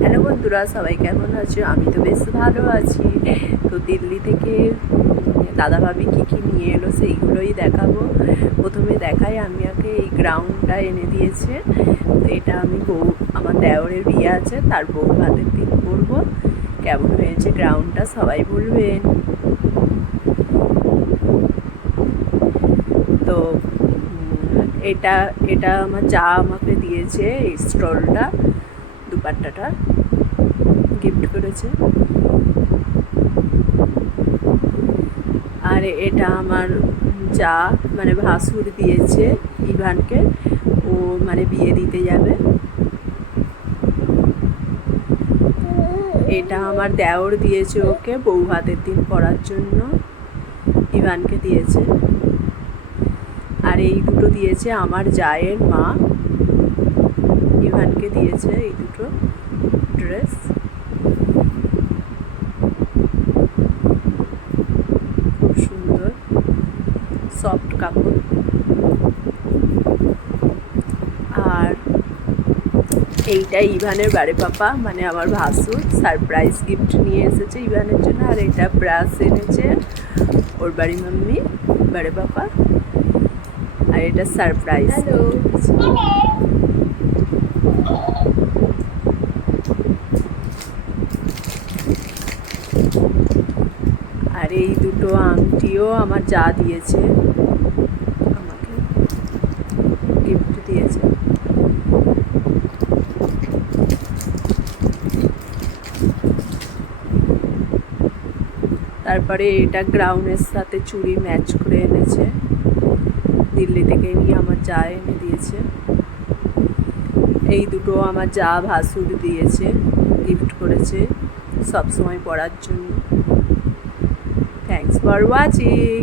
Hello বন্ধুরা, সবাই কেমন আছো? আমি তো বেশ ভালো আছি। তো দিল্লি থেকে দাদা ভাবি কী কী নিয়ে এলো সেইগুলোই দেখাবো। প্রথমে দেখাই, আমি ওকে এই গ্রাউন্ডটা এনে দিয়েছে। তো এটা আমি আমার দেওরের বিয়ে আছে, তার বউ ভাতের দিন করবো। কেমন হয়েছে গ্রাউন্ডটা সবাই বলবেন। তো এটা এটা আমার যা আমাকে দিয়েছে, এই স্টলটা, দুপাট্টাটা গিফট করেছে। আর এটা আমার যা মানে ভাসুর দিয়েছে ইভানকে, ও মানে বিয়ে দিতে যাবে। এটা আমার দেওর দিয়েছে ওকে বউ ভাতের দিন পরার জন্য, ইভানকে দিয়েছে। আর এই দুটো দিয়েছে আমার জায়ের মা, ইভানকে দিয়েছে এই দুটো ড্রেস। খুব সুন্দর সফট কাপড়। আর এইটা ইভানের বাড়ি পাপা মানে আমার ভাসুর সারপ্রাইজ গিফট নিয়ে এসেছে ইভানের জন্য। আর এটা ব্রাশ এনেছে ওর বাড়ি মাম্মি, বাড়ি পাপা। আর এটা সারপ্রাইজ। আর এই দুটো আংটিও আমার যা দিয়েছে, আমাকে গিফট দিয়েছে। তারপরে এটা গ্রাউন্ডের সাথে চুড়ি ম্যাচ করে এনেছে, দিল্লি থেকে নিয়ে আমার যা এনে দিয়েছে। এই দুটো আমার যা ভাসুর দিয়েছে, গিফট করেছে সব সময় পরার জন্য। Thanks for watching.